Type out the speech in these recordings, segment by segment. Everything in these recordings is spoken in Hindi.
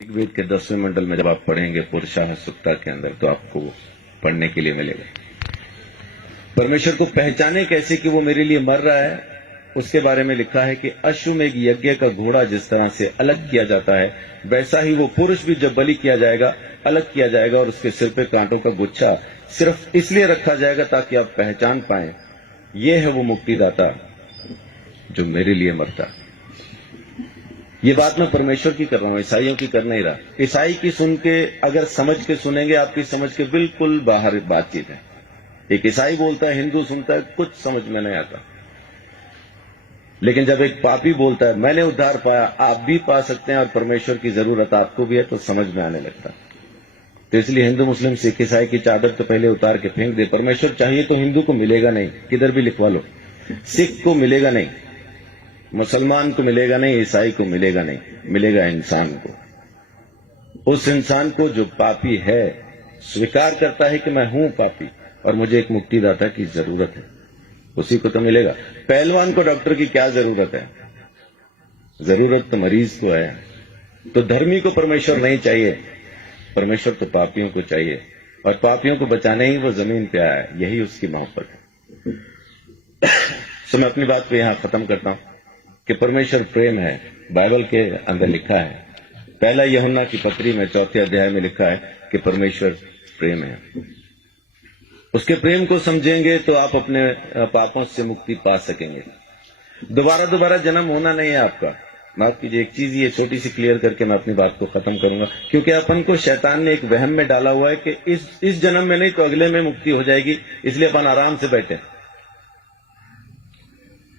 ऋग्वेद के 10वें मंडल में जब आप पढ़ेंगे पुरुषाः सुक्ता के अंदर, तो आपको पढ़ने के लिए मिलेगा। परमेश्वर को पहचाने कैसे कि वो मेरे लिए मर रहा है, उसके बारे में लिखा है कि अश्वमेघ यज्ञ का घोड़ा जिस तरह से अलग किया जाता है, वैसा ही वो पुरुष भी जब बलि किया जाएगा अलग किया जाएगा, और उसके सिर पे कांटों का गुच्छा सिर्फ इसलिए रखा जाएगा ताकि आप पहचान पाएं ये है वो मुक्तिदाता जो मेरे लिए मरता। ये बात मैं परमेश्वर की कर रहा हूं, ईसाइयों की कर नहीं रहा। ईसाई की सुन के अगर समझ के सुनेंगे, आपकी समझ के बिल्कुल बाहर बातचीत है। एक ईसाई बोलता है, हिंदू सुनता है, कुछ समझ में नहीं आता। लेकिन जब एक पापी बोलता है मैंने उद्धार पाया, आप भी पा सकते हैं और परमेश्वर की जरूरत आपको भी है, तो समझ में आने लगता। तो इसलिए हिंदू मुस्लिम सिख ईसाई की चादर तो पहले उतार के फेंक दे। परमेश्वर चाहिए तो हिंदू को मिलेगा नहीं, किधर भी लिखवा लो। सिख को मिलेगा नहीं, मुसलमान को मिलेगा नहीं, ईसाई को मिलेगा नहीं, मिलेगा इंसान को। उस इंसान को जो पापी है, स्वीकार करता है कि मैं हूं पापी और मुझे एक मुक्तिदाता की जरूरत है, उसी को तो मिलेगा। पहलवान को डॉक्टर की क्या जरूरत है? जरूरत तो मरीज को है। तो धर्मी को परमेश्वर नहीं चाहिए, परमेश्वर तो पापियों को चाहिए, और पापियों को बचाने ही वो जमीन पे आया है, यही उसकी मोहब्बत है। तो मैं अपनी बात को यहां खत्म करता हूं कि परमेश्वर प्रेम है। बाइबल के अंदर लिखा है, पहला यूहन्ना की पत्री में 4 अध्याय में लिखा है कि परमेश्वर प्रेम है। उसके प्रेम को समझेंगे तो आप अपने पापों से मुक्ति पा सकेंगे। दोबारा जन्म होना नहीं है आपका। माफ कीजिए, एक चीज ये छोटी सी क्लियर करके मैं अपनी बात को खत्म करूंगा, क्योंकि अपन को शैतान ने एक वहम में डाला हुआ है कि इस जन्म में नहीं तो अगले में मुक्ति हो जाएगी, इसलिए अपन आराम से बैठे।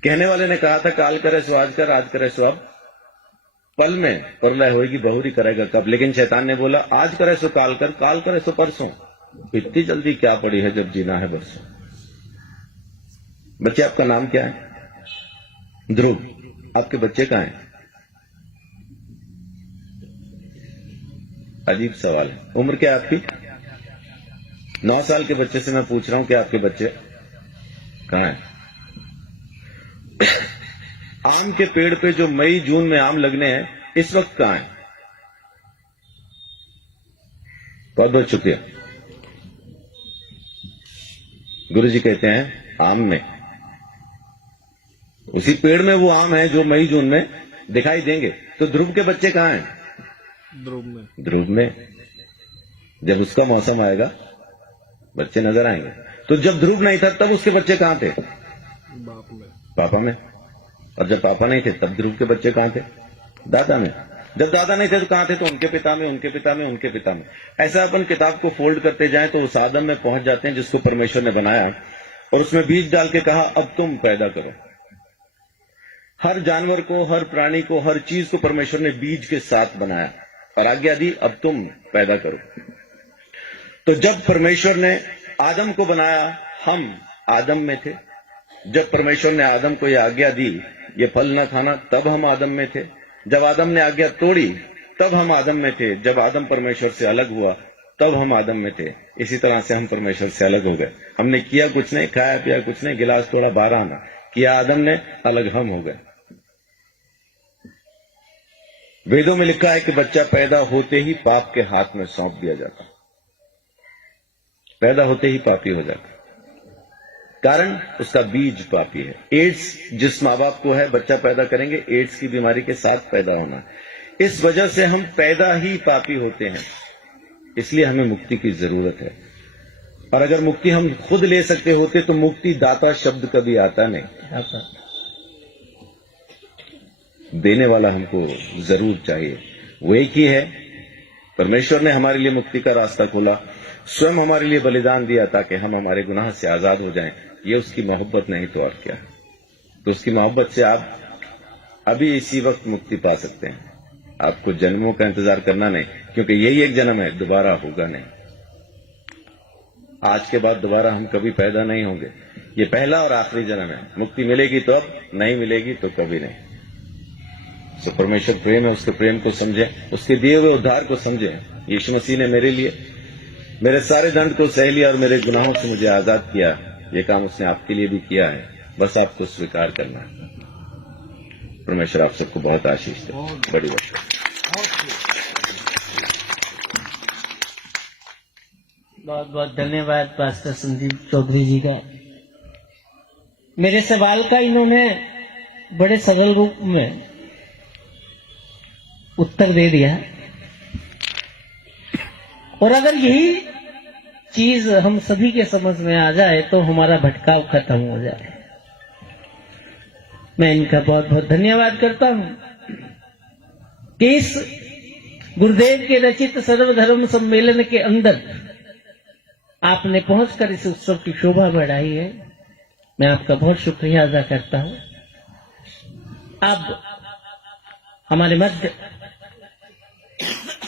कहने वाले ने कहा था काल करे सो आज कर, आज करे सो अब, पल में परलय होगी बहुरी करेगा कब। लेकिन शैतान ने बोला आज करे सो काल कर, काल करे सो परसों। इतनी जल्दी क्या पड़ी है जब जीना है बरसों। बच्चे आपका नाम क्या है? ध्रुव। आपके बच्चे कहां हैं? अजीब सवाल है। उम्र क्या है आपकी? 9 साल के बच्चे से मैं पूछ रहा हूं कि आपके बच्चे कहां हैं? आम के पेड़ पे जो मई जून में आम लगने हैं, इस वक्त कहां है? बहुत बहुत शुक्रिया। गुरुजी कहते हैं आम में, उसी पेड़ में वो आम है जो मई जून में दिखाई देंगे। तो ध्रुव के बच्चे कहां हैं? ध्रुव में। जब उसका मौसम आएगा बच्चे नजर आएंगे। तो जब ध्रुव नहीं था तब उसके बच्चे कहां थे? पापा में। और जब पापा नहीं थे तब ध्रुव के बच्चे कहां थे? दादा में। जब दादा नहीं थे तो कहां थे? तो उनके पिता में, उनके पिता में, उनके पिता में। ऐसा अपन किताब को फोल्ड करते जाएं तो उस आदम में पहुंच जाते हैं जिसको परमेश्वर ने बनाया, और उसमें बीज डाल के कहा अब तुम पैदा करो। हर जानवर को, हर प्राणी को, हर चीज को परमेश्वर ने बीज के साथ बनाया और आज्ञा दी अब तुम पैदा करो। तो जब परमेश्वर ने आदम को बनाया, हम आदम में थे। जब परमेश्वर ने आदम को यह आज्ञा दी ये फल न खाना, तब हम आदम में थे। जब आदम ने आज्ञा तोड़ी तब हम आदम में थे। जब आदम परमेश्वर से अलग हुआ तब हम आदम में थे। इसी तरह से हम परमेश्वर से अलग हो गए। हमने किया कुछ नहीं, खाया पिया कुछ नहीं, गिलास तोड़ा 12 आना किया आदम ने, अलग हम हो गए। वेदों में लिखा है कि बच्चा पैदा होते ही पाप के हाथ में सौंप दिया जाता। पैदा होते ही पापी हो जाता, कारण उसका बीज पापी है। एड्स जिस माँ बाप को है, बच्चा पैदा करेंगे एड्स की बीमारी के साथ पैदा होना। इस वजह से हम पैदा ही पापी होते हैं, इसलिए हमें मुक्ति की जरूरत है। और अगर मुक्ति हम खुद ले सकते होते तो मुक्ति दाता शब्द कभी आता नहीं आता। देने वाला हमको जरूर चाहिए, वो एक ही है। परमेश्वर ने हमारे लिए मुक्ति का रास्ता खोला, स्वयं हमारे लिए बलिदान दिया ताकि हम हमारे गुनाह से आजाद हो जाएं। ये उसकी मोहब्बत नहीं तो और क्या। तो उसकी मोहब्बत से आप अभी इसी वक्त मुक्ति पा सकते हैं। आपको जन्मों का इंतजार करना नहीं, क्योंकि यही एक जन्म है, दोबारा होगा नहीं। आज के बाद दोबारा हम कभी पैदा नहीं होंगे। ये पहला और आखिरी जन्म है। मुक्ति मिलेगी तो अब, नहीं मिलेगी तो कभी नहीं। तो परमेश्वर प्रेम है, उसके प्रेम को समझें, उसके दिए हुए उद्धार को समझें। यीशु मसीह ने मेरे लिए मेरे सारे दंड को सह लिया और मेरे गुनाहों से मुझे आजाद किया। ये काम उसने आपके लिए भी किया है, बस आपको स्वीकार करना है। परमेश्वर आप सबको बहुत आशीष दे। बड़ी बात। बहुत बहुत धन्यवाद पास्टर संदीप चौधरी जी का। मेरे सवाल का इन्होंने बड़े सरल रूप में उत्तर दे दिया, और अगर यही चीज हम सभी के समझ में आ जाए तो हमारा भटकाव खत्म हो जाए। मैं इनका बहुत बहुत धन्यवाद करता हूं कि इस गुरुदेव के रचित सर्वधर्म सम्मेलन के अंदर आपने पहुंचकर इस उत्सव की शोभा बढ़ाई है। मैं आपका बहुत शुक्रिया अदा करता हूं। अब हमारे मध्य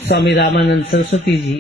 स्वामी रामानंद सरस्वती जी